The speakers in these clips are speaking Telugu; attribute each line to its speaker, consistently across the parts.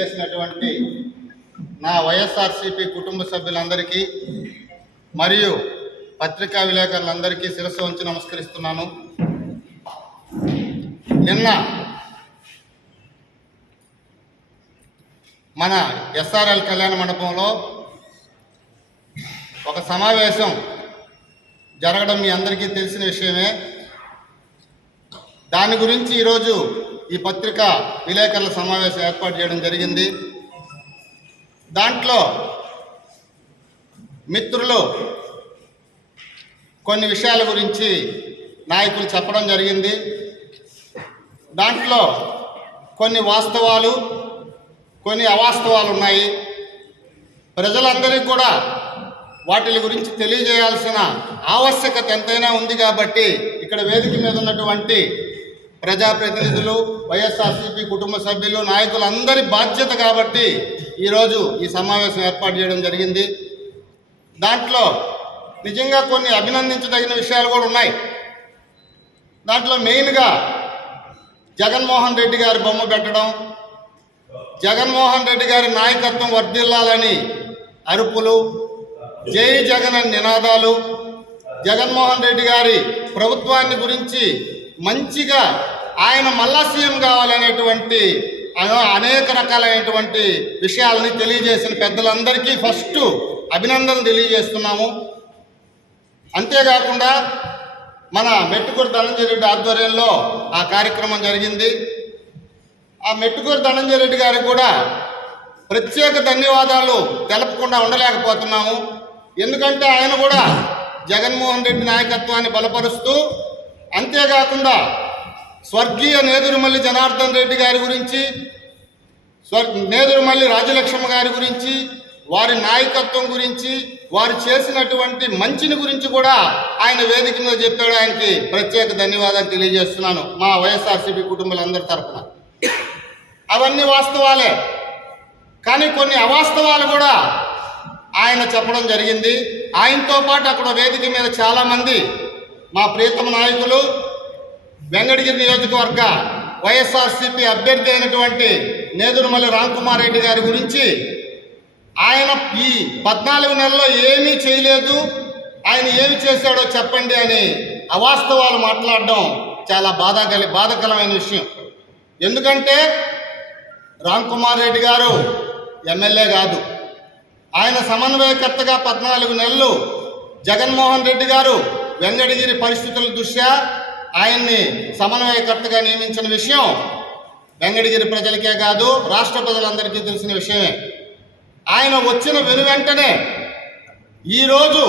Speaker 1: చేసినటువంటి నా వైఎస్ఆర్సీపీ కుటుంబ సభ్యులందరికీ మరియు పత్రికా విలేకరులందరికీ శిరస్సు వంచి నమస్కరిస్తున్నాను. నిన్న మన ఎస్ఆర్ఎల్ కళ్యాణ మండపంలో ఒక సమావేశం జరగడం మీ అందరికీ తెలిసిన విషయమే. దాని గురించి ఈరోజు ఈ పత్రిక విలేకరుల సమావేశం ఏర్పాటు చేయడం జరిగింది. దాంట్లో మిత్రులు కొన్ని విషయాల గురించి నాయకులు చెప్పడం జరిగింది. దాంట్లో కొన్ని వాస్తవాలు కొన్ని అవాస్తవాలు ఉన్నాయి. ప్రజలందరికీ కూడా వాటి గురించి తెలియజేయాల్సిన ఆవశ్యకత ఎంతైనా ఉంది కాబట్టి ఇక్కడ వేదిక మీద ఉన్నటువంటి ప్రజాప్రతినిధులు వైఎస్ఆర్సీపీ కుటుంబ సభ్యులు నాయకులందరి బాధ్యత కాబట్టి ఈరోజు ఈ సమావేశం ఏర్పాటు చేయడం జరిగింది. దాంట్లో నిజంగా కొన్ని అభినందించదగిన విషయాలు కూడా ఉన్నాయి. దాంట్లో మెయిన్గా జగన్మోహన్ రెడ్డి గారి బొమ్మ పెట్టడం జగన్మోహన్ రెడ్డి గారి నాయకత్వం వర్ధిల్లాలని అరుపులు జై జగన్ అని నినాదాలు జగన్మోహన్ రెడ్డి గారి ప్రభుత్వాన్ని గురించి మంచిగా ఆయన మళ్ళా సీఎం కావాలనేటువంటి అనేక రకాలైనటువంటి విషయాలని తెలియజేసిన పెద్దలందరికీ ఫస్ట్ అభినందనలు తెలియజేస్తున్నాము. అంతేకాకుండా మన మెట్టుకూరు ధనంజయ రెడ్డి ఆధ్వర్యంలో ఆ కార్యక్రమం జరిగింది. ఆ మెట్టుకూరు ధనంజయ రెడ్డి గారికి కూడా ప్రత్యేక ధన్యవాదాలు తెలపకుండా ఉండలేకపోతున్నాము. ఎందుకంటే ఆయన కూడా జగన్మోహన్ రెడ్డి నాయకత్వాన్ని బలపరుస్తూ అంతేకాకుండా స్వర్గీయ నేదురుమల్లి జనార్దన్ రెడ్డి గారి గురించి స్వర్ నేదురుమల్లి రాజలక్ష్మ గారి గురించి వారి నాయకత్వం గురించి వారు చేసినటువంటి మంచిని గురించి కూడా ఆయన వేదిక మీద చెప్పాడు. ఆయనకి ప్రత్యేక ధన్యవాదాలు తెలియజేస్తున్నాను మా వైఎస్ఆర్సీపీ కుటుంబాలందరి తరఫున అవన్నీ వాస్తవాలే. కానీ కొన్ని అవాస్తవాలు కూడా ఆయన చెప్పడం జరిగింది. ఆయనతో పాటు అక్కడ వేదిక మీద చాలామంది మా ప్రియతమ నాయకులు వెంగడగిరి నియోజకవర్గ వైఎస్ఆర్సీపీ అభ్యర్థి అయినటువంటి నేదురుమల్లి రామ్కుమార్ రెడ్డి గారి గురించి ఆయన ఈ పద్నాలుగు నెలల్లో ఏమీ చేయలేదు. ఆయన ఏమి చేశాడో చెప్పండి అని అవాస్తవాలు మాట్లాడడం చాలా బాధాకలి బాధకరమైన విషయం. ఎందుకంటే రామ్ కుమార్ రెడ్డి గారు ఎమ్మెల్యే కాదు. ఆయన సమన్వయకర్తగా పద్నాలుగు నెలలు జగన్మోహన్ రెడ్డి గారు వెంగడగిరి పరిస్థితుల దృష్ట్యా ఆయన్ని సమన్వయకర్తగా నియమించిన విషయం వెంగడగిరి ప్రజలకే కాదు రాష్ట్ర ప్రజలందరికీ తెలిసిన విషయమే. ఆయన వచ్చిన వెను వెంటనే ఈరోజు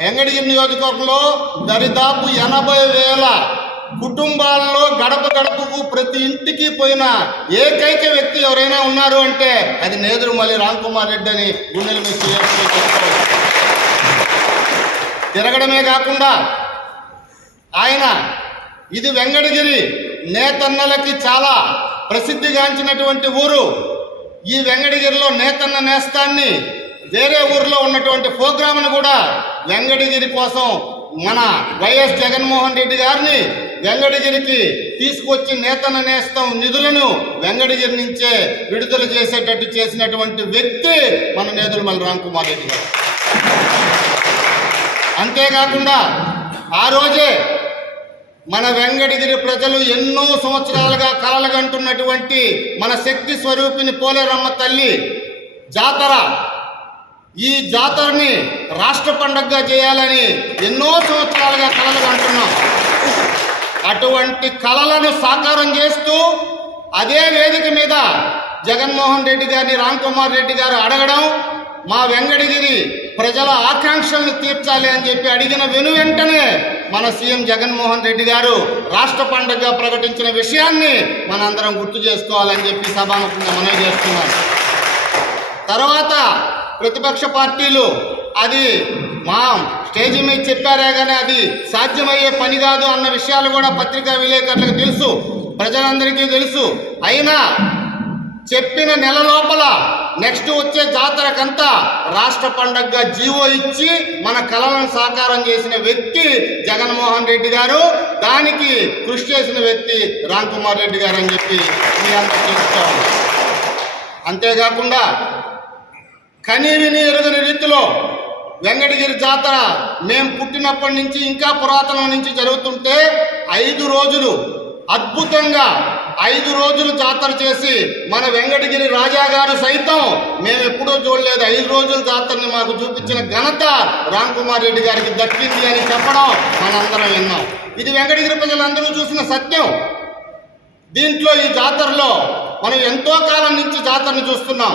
Speaker 1: వెంగడగిరి నియోజకవర్గంలో దరిదాపు ఎనభై వేల కుటుంబాల్లో గడప గడపకు ప్రతి ఇంటికి పోయిన ఏకైక వ్యక్తి ఎవరైనా ఉన్నారు అంటే అది నేదురుమల్లి రామ్కుమార్ రెడ్డి అని గుండెల మీద తిరగడమే కాకుండా ఆయన ఇది వెంగడగిరి నేతన్నలకి చాలా ప్రసిద్ధిగాంచినటువంటి ఊరు. ఈ వెంగడగిరిలో నేతన్న నేస్తాన్ని వేరే ఊర్లో ఉన్నటువంటి ప్రోగ్రామ్ను కూడా వెంగడగిరి కోసం మన వైఎస్ జగన్మోహన్ రెడ్డి గారిని వెంగడగిరికి తీసుకొచ్చి నేతన్న నేస్తం నిధులను వెంగడగిరి నుంచే విడుదల చేసేటట్టు చేసినటువంటి వ్యక్తి మన నేతులమల్లి రామ్ కుమార్ రెడ్డి గారు. అంతేకాకుండా ఆ రోజే మన వెంగడిగిరి ప్రజలు ఎన్నో సంవత్సరాలుగా కలలుగంటున్నటువంటి మన శక్తి స్వరూపిణి పోలేరమ్మ తల్లి జాతర. ఈ జాతరని రాష్ట్ర పండగగా చేయాలని ఎన్నో సంవత్సరాలుగా కలలుగంటున్నాం. అటువంటి కళలను సాకారం చేస్తూ అదే వేదిక మీద జగన్మోహన్ రెడ్డి గారిని రామ్ కుమార్ రెడ్డి గారు అడగడం మా వెంగడిగిరి ప్రజల ఆకాంక్షల్ని తీర్చాలి అని చెప్పి అడిగిన వెను వెంటనే మన సీఎం జగన్మోహన్ రెడ్డి గారు రాష్ట్ర పండుగగా ప్రకటించిన విషయాన్ని మనందరం గుర్తు చేసుకోవాలని చెప్పి సభాముఖంగా మనవి చేస్తున్నాం. తర్వాత ప్రతిపక్ష పార్టీలు అది మా స్టేజ్ మీద చెప్పారే కానీ అది సాధ్యమయ్యే పని కాదు అన్న విషయాలు కూడా పత్రికా విలేకరులకు తెలుసు ప్రజలందరికీ తెలుసు. అయినా చెప్పిన నెల లోపల నెక్స్ట్ వచ్చే జాతరకంతా రాష్ట్ర పండగగా జీవో ఇచ్చి మన కళలను సాకారం చేసిన వ్యక్తి జగన్మోహన్ రెడ్డి గారు. దానికి కృషి చేసిన వ్యక్తి రామ్ కుమార్ రెడ్డి గారు అని చెప్పి మీ అంతా తెలుసుకోవాలి అంతేకాకుండా కనీవిని ఎరుగని రీతిలో వెంకటగిరి జాతర మేము పుట్టినప్పటి నుంచి ఇంకా పురాతనం నుంచి జరుగుతుంటే ఐదు రోజులు అద్భుతంగా ఐదు రోజులు జాతర చేసి మన వెంకటగిరి రాజా గారు సైతం మేము ఎప్పుడూ చూడలేదు. ఐదు రోజుల జాతరని మాకు చూపించిన ఘనత రామ్ కుమార్ రెడ్డి గారికి దక్కింది అని చెప్పడం మనందరం విన్నాం. ఇది వెంకటగిరి ప్రజలందరూ చూసిన సత్యం. దీంట్లో ఈ జాతరలో మనం ఎంతో కాలం నుంచి జాతరను చూస్తున్నాం.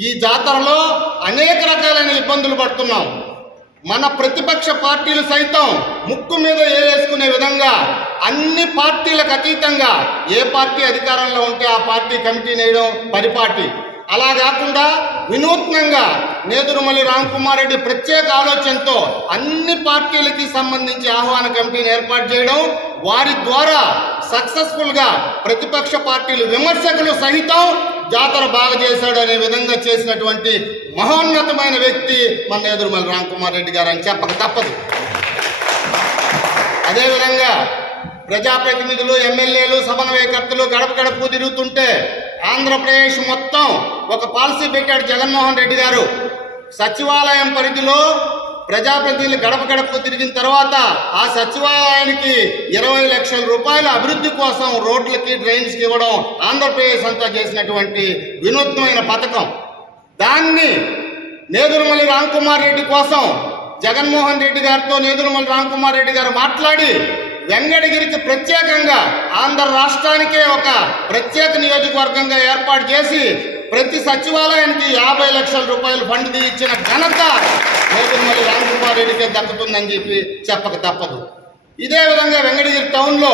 Speaker 1: ఈ జాతరలో అనేక రకాలైన ఇబ్బందులు పడుతున్నాం. మన ప్రతిపక్ష పార్టీలు సైతం ముక్కు మీద ఏలేసుకునే విధంగా అన్ని పార్టీలకు అతీతంగా ఏ పార్టీ అధికారంలో ఉంటే ఆ పార్టీ కమిటీ నేయడం పరిపాటి. అలా కాకుండా వినూత్నంగా నేదురుమల్లి రామ్కుమార్ రెడ్డి ప్రత్యేక ఆలోచనతో అన్ని పార్టీలకి సంబంధించి ఆహ్వాన కమిటీని ఏర్పాటు చేయడం వారి ద్వారా సక్సెస్ఫుల్గా ప్రతిపక్ష పార్టీలు విమర్శకులు సహితం జాతర బాగా చేశాడు అనే విధంగా చేసినటువంటి మహోన్నతమైన వ్యక్తి మన నేదురుమల్లి రామ్కుమార్ రెడ్డి గారు అని చెప్పక తప్పదు. అదేవిధంగా ప్రజాప్రతినిధులు ఎమ్మెల్యేలు సమన్వయకర్తలు గడప గడపకు తిరుగుతుంటే ఆంధ్రప్రదేశ్ మొత్తం ఒక పాలసీ పెట్టాడు జగన్మోహన్ రెడ్డి గారు. సచివాలయం పరిధిలో ప్రజాప్రతినిధులు గడప గడపకు తిరిగిన తర్వాత ఆ సచివాలయానికి ఇరవై లక్షల రూపాయల అభివృద్ధి కోసం రోడ్లకి డ్రైన్స్కి ఇవ్వడం ఆంధ్రప్రదేశ్ అంతా చేసినటువంటి వినూత్నమైన పథకం. దాన్ని నేదురుమల్లి రామ్కుమార్ రెడ్డి కోసం జగన్మోహన్ రెడ్డి గారితో నేదురుమల్లి రామ్కుమార్ రెడ్డి గారు మాట్లాడి వెంగడగిరికి ప్రత్యేకంగా ఆంధ్ర రాష్ట్రానికే ఒక ప్రత్యేక నియోజకవర్గంగా ఏర్పాటు చేసి ప్రతి సచివాలయానికి యాభై లక్షల రూపాయలు ఫండ్ ఇచ్చిన ఘనత నేదురుమల్లి రామకుమార్ రెడ్డికే దక్కుతుందని చెప్పి చెప్పక తప్పదు. ఇదే విధంగా వెంకటగిరి టౌన్లో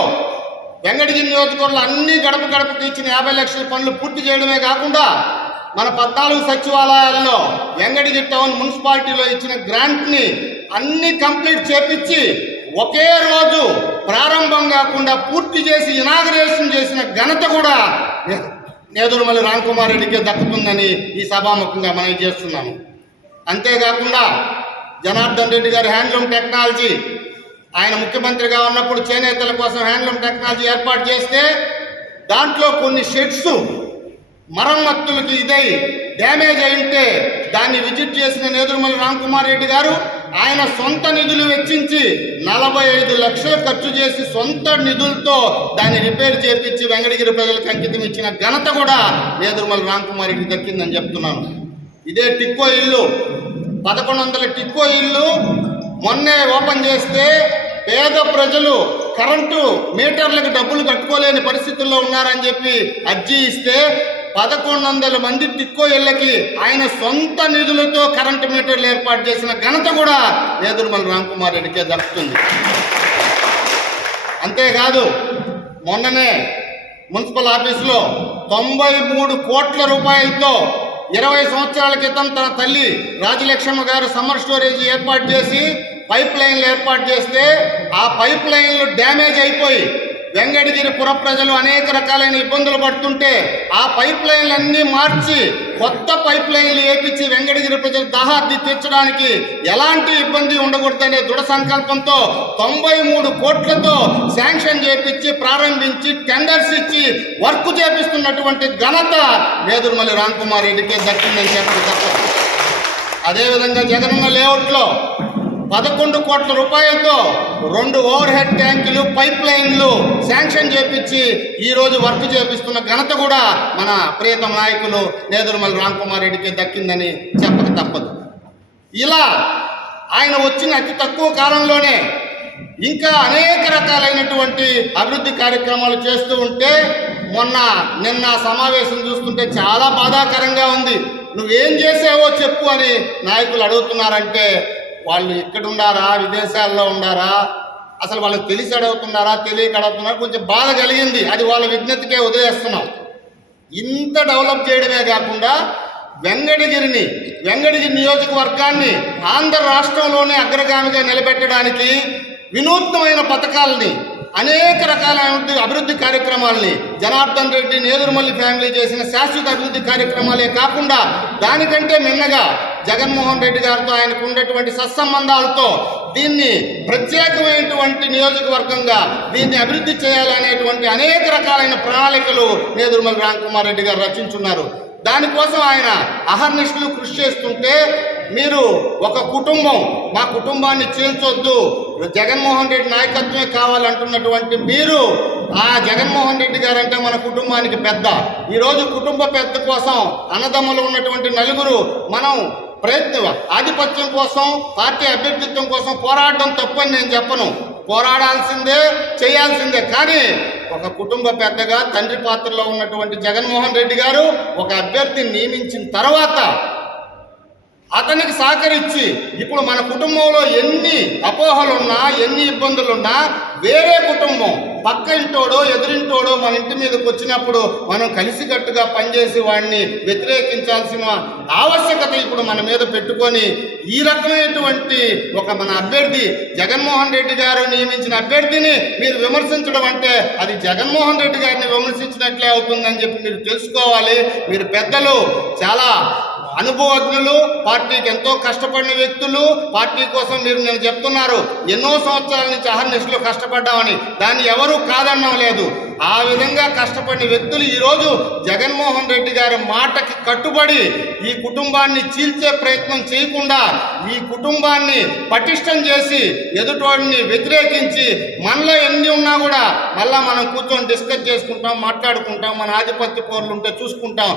Speaker 1: వెంకటగిరి నియోజకవర్గంలో అన్ని గడప గడపకి ఇచ్చిన యాభై లక్షల పనులు పూర్తి చేయడమే కాకుండా మన పద్నాలుగు సచివాలయాల్లో వెంకటగిరి టౌన్ మున్సిపాలిటీలో ఇచ్చిన గ్రాంట్ని అన్ని కంప్లీట్ చేపించి ఒకే రోజు ప్రారంభం కాకుండా పూర్తి చేసి ఇనాగరేషన్ చేసిన ఘనత కూడా నేదురుమల్లి రామ్కుమార్ రెడ్డికే దక్కుతుందని ఈ సభాముఖంగా మనం చేస్తున్నాము. అంతేకాకుండా జనార్దన్ రెడ్డి గారి హ్యాండ్లూమ్ టెక్నాలజీ ఆయన ముఖ్యమంత్రిగా ఉన్నప్పుడు చేనేతల కోసం హ్యాండ్లూమ్ టెక్నాలజీ ఏర్పాటు చేస్తే దాంట్లో కొన్ని షెడ్స్ మరమ్మతులకి ఇదై డ్యామేజ్ అయి ఉంటే దాన్ని విజిట్ చేసిన నేదురుమల్లి రామ్కుమార్ రెడ్డి గారు ఆయన సొంత నిధులు వెచ్చించి నలభై ఐదు లక్షలు ఖర్చు చేసి సొంత నిధులతో దాన్ని రిపేర్ చేపించి వెంకటగిరి ప్రజలకు అంకితం ఇచ్చిన ఘనత కూడా నేదురుమల రామ్కుమార్ రెడ్డి దక్కిందని చెప్తున్నాను. ఇదే టిక్కో ఇల్లు. పదకొండు వందల టిక్కో ఇల్లు మొన్నే ఓపెన్ చేస్తే పేద ప్రజలు కరెంటు మీటర్లకు డబ్బులు కట్టుకోలేని పరిస్థితుల్లో ఉన్నారని చెప్పి అర్జీ ఇస్తే పదకొండు వందల మంది టిక్కో ఇళ్ళకి ఆయన సొంత నిధులతో కరెంటు మీటర్లు ఏర్పాటు చేసిన ఘనత కూడా నేదురుమల రామ్కుమార్ రెడ్డికే దక్కుతుంది. అంతేకాదు మొన్ననే మున్సిపల్ ఆఫీసులో తొంభై మూడు కోట్ల రూపాయలతో ఇరవై సంవత్సరాల క్రితం తన తల్లి రాజలక్ష్మ గారు సమ్మర్ స్టోరేజ్ ఏర్పాటు చేసి పైప్ లైన్లు ఏర్పాటు చేస్తే ఆ పైప్ లైన్లు డ్యామేజ్ అయిపోయి వెంగడగిరి పుర ప్రజలు అనేక రకాలైన ఇబ్బందులు పడుతుంటే ఆ పైప్ లైన్లన్నీ మార్చి కొత్త పైప్ లైన్లు వేపించి వెంకటగిరి ప్రజల దాహార్ది తీర్చడానికి ఎలాంటి ఇబ్బంది ఉండకూడదనే దృఢ సంకల్పంతో తొంభై మూడు కోట్లతో శాంక్షన్ చేపించి ప్రారంభించి టెండర్స్ ఇచ్చి వర్క్ చేపిస్తున్నటువంటి ఘనత వేదురుమల్లి రామ్కుమార్ రెడ్డికే దక్కిందని చెప్పి తప్పదు అదేవిధంగా జగనన్న లేఅవుట్లో పదకొండు కోట్ల రూపాయలతో రెండు ఓవర్ హెడ్ ట్యాంకులు పైప్ లైన్లు శాంక్షన్ చేపించి ఈరోజు వర్క్ చేపిస్తున్న ఘనత కూడా మన ప్రియతమ నాయకులు నేదురుమల్లి రామ్కుమార్ రెడ్డికి దక్కిందని చెప్పక తప్పదు. ఇలా ఆయన వచ్చిన అతి తక్కువ కాలంలోనే ఇంకా అనేక రకాలైనటువంటి అభివృద్ధి కార్యక్రమాలు చేస్తూ ఉంటే మొన్న నిన్న సమావేశం చూస్తుంటే చాలా బాధాకరంగా ఉంది. నువ్వేం చేసావో చెప్పు అని నాయకులు అడుగుతున్నారంటే వాళ్ళు ఇక్కడ ఉండారా విదేశాల్లో ఉండారా అసలు వాళ్ళకి తెలిసి అడుగుతున్నారా తెలియక అడుగుతున్నారా కొంచెం బాధ కలిగింది. అది వాళ్ళ విజ్ఞతకే వదిలేస్తున్నాం ఇంత డెవలప్ చేయడమే కాకుండా వెంగడగిరిని వెంగడగిరి నియోజకవర్గాన్ని ఆంధ్ర రాష్ట్రంలోనే అగ్రగామిగా నిలబెట్టడానికి వినూత్నమైన పథకాలని అనేక రకాల అభివృద్ధి కార్యక్రమాలని జనార్దన్ రెడ్డి నేదురుమల్లి ఫ్యామిలీ చేసిన శాశ్వత అభివృద్ధి కార్యక్రమాలే కాకుండా దానికంటే మిన్నగా జగన్మోహన్ రెడ్డి గారితో ఆయనకు ఉండేటువంటి సత్సంబంధాలతో దీన్ని ప్రత్యేకమైనటువంటి నియోజకవర్గంగా దీన్ని అభివృద్ధి చేయాలనేటువంటి అనేక రకాలైన ప్రణాళికలు నేదురుమల రామ్కుమార్ రెడ్డి గారు రచించున్నారు. దానికోసం ఆయన అహర్నిష్ఠులు కృషి చేస్తుంటే మీరు ఒక కుటుంబం మా కుటుంబాన్ని చీల్చొద్దు జగన్మోహన్ రెడ్డి నాయకత్వమే కావాలంటున్నటువంటి మీరు ఆ జగన్మోహన్ రెడ్డి గారు అంటే మన కుటుంబానికి పెద్ద. ఈరోజు కుటుంబ పెద్ద కోసం అన్నదమ్ములు ఉన్నటువంటి నలుగురు మనం ప్రయత్నం. ఆధిపత్యం కోసం పార్టీ అభ్యర్థిత్వం కోసం పోరాడడం తప్పని నేను చెప్పను. పోరాడాల్సిందే చేయాల్సిందే. కానీ ఒక కుటుంబ పెద్దగా తండ్రి పాత్రలో ఉన్నటువంటి జగన్మోహన్ రెడ్డి గారు ఒక అభ్యర్థిని నియమించిన తర్వాత అతనికి సహకరించి ఇప్పుడు మన కుటుంబంలో ఎన్ని అపోహలున్నా ఎన్ని ఇబ్బందులున్నా వేరే కుటుంబం పక్క ఇంటోడో ఎదురింటోడో మన ఇంటి మీదకి వచ్చినప్పుడు మనం కలిసికట్టుగా పనిచేసి వాడిని వ్యతిరేకించాల్సిన ఆవశ్యకత ఇప్పుడు మన మీద పెట్టుకొని ఈ రకమైనటువంటి ఒక మన అభ్యర్థి జగన్మోహన్ రెడ్డి గారు నియమించిన అభ్యర్థిని మీరు విమర్శించడం అంటే అది జగన్మోహన్ రెడ్డి గారిని విమర్శించినట్లే అవుతుందని చెప్పి మీరు తెలుసుకోవాలి. మీరు పెద్దలు చాలా అనుభవజ్ఞులు పార్టీకి ఎంతో కష్టపడిన వ్యక్తులు పార్టీ కోసం మీరు నేను చెప్తున్నారు ఎన్నో సంవత్సరాల నుంచి అహర్నిశలు కష్టపడ్డామని. దాన్ని ఎవరూ కాదనడం లేదు. ఆ విధంగా కష్టపడిన వ్యక్తులు ఈరోజు జగన్మోహన్ రెడ్డి గారి మాటకి కట్టుబడి ఈ కుటుంబాన్ని చీల్చే ప్రయత్నం చేయకుండా ఈ కుటుంబాన్ని పటిష్టం చేసి ఎదుటోడిని వ్యతిరేకించి మనలో ఎన్ని ఉన్నా కూడా మళ్ళా మనం కూర్చొని డిస్కస్ చేసుకుంటాం మాట్లాడుకుంటాం మన ఆధిపత్య పోర్లు ఉంటే చూసుకుంటాం.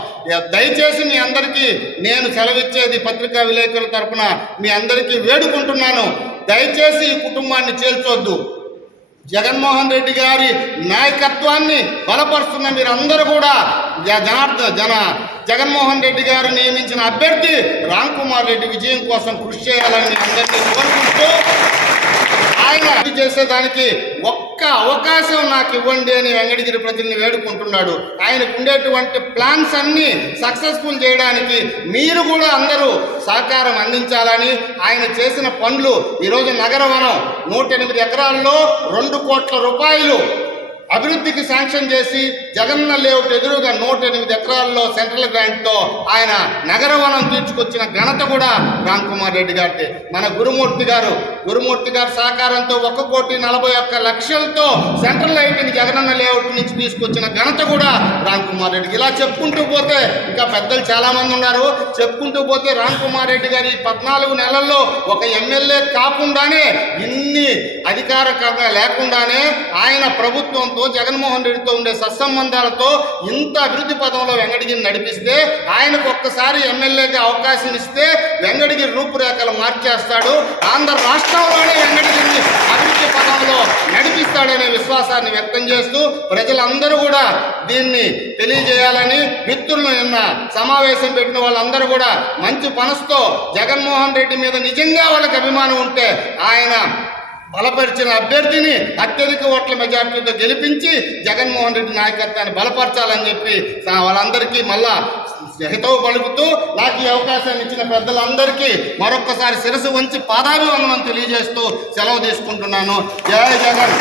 Speaker 1: దయచేసి మీ అందరికీ నేను సెలవిచ్చేది పత్రికా విలేకరుల తరపున మీ అందరికీ వేడుకుంటున్నాను. దయచేసి ఈ కుటుంబాన్ని చేల్చొద్దు. జగన్మోహన్ రెడ్డి గారి నాయకత్వాన్ని బలపరుస్తున్న మీరందరూ కూడా జ- జనార్ద జన జగన్మోహన్ రెడ్డి గారు నియమించిన అభ్యర్థి రామ్ కుమార్ రెడ్డి విజయం కోసం కృషి చేయాలని అందరినీ కోరుకుంటూ ఆయన చేసేదానికి ఒక్క అవకాశం నాకు ఇవ్వండి అని వెంకటగిరి ప్రజల్ని వేడుకుంటున్నాడు. ఆయనకు ఉండేటువంటి ప్లాన్స్ అన్నీ సక్సెస్ఫుల్ చేయడానికి మీరు కూడా అందరూ సహకారం అందించాలని ఆయన చేసిన పనులు ఈరోజు నగరవనం నూట ఎనిమిది ఎకరాల్లో రెండు కోట్ల రూపాయలు అభివృద్ధికి శాంక్షన్ చేసి జగన్న లేఅవుట్ ఎదురుగా నూట ఎనిమిది ఎకరాల్లో సెంట్రల్ గ్రాంట్తో ఆయన నగరవనం తీర్చుకొచ్చిన ఘనత కూడా రామ్ కుమార్ రెడ్డి గారిది. మన గురుమూర్తి గారు గురుమూర్తి గారి సహకారంతో ఒక కోటి నలభై ఒక్క లక్షలతో సెంట్రల్ లైట్ని జగనన్న లేఅవుట్ నుంచి తీసుకొచ్చిన ఘనత కూడా రామ్ కుమార్ రెడ్డికి. ఇలా చెప్పుకుంటూ పోతే ఇంకా పెద్దలు చాలామంది ఉన్నారు. చెప్పుకుంటూ పోతే రామ్ కుమార్ రెడ్డి గారి పద్నాలుగు నెలల్లో ఒక ఎమ్మెల్యే కాకుండానే ఇన్ని అధికారకంగా లేకుండానే ఆయన ప్రభుత్వంతో జగన్మోహన్ రెడ్డితో ఉండే సంబంధాలతో ఇంత అభివృద్ధి పదంలో వెంకటగిరిని నడిపిస్తే ఆయనకు ఒక్కసారి ఎమ్మెల్యేగా అవకాశం ఇస్తే వెంకటగిరి రూపురేఖలు మార్చేస్తాడు. ఆంధ్ర రాష్ట్రంలోనే వెంకటగిరిని అభివృద్ధి పదంలో నడిపిస్తాడనే విశ్వాసాన్ని వ్యక్తం చేస్తూ ప్రజలందరూ కూడా దీన్ని తెలియజేయాలని మిత్రులను నిన్న సమావేశం పెట్టిన వాళ్ళందరూ కూడా మంచి మనసుతో జగన్మోహన్ రెడ్డి మీద నిజంగా వాళ్ళకి అభిమానం ఉంటే ఆయన బలపరిచిన అభ్యర్థిని అత్యధిక ఓట్ల మెజార్టీతో గెలిపించి జగన్మోహన్ రెడ్డి నాయకత్వాన్ని బలపరచాలని చెప్పి వాళ్ళందరికీ మళ్ళా హితవు పలుకుతూ నాకు ఈ అవకాశాన్ని ఇచ్చిన పెద్దలందరికీ మరొక్కసారి శిరసు వంచి పాదాభివందనం తెలియజేస్తూ సెలవు తీసుకుంటున్నాను. జయ జగన్!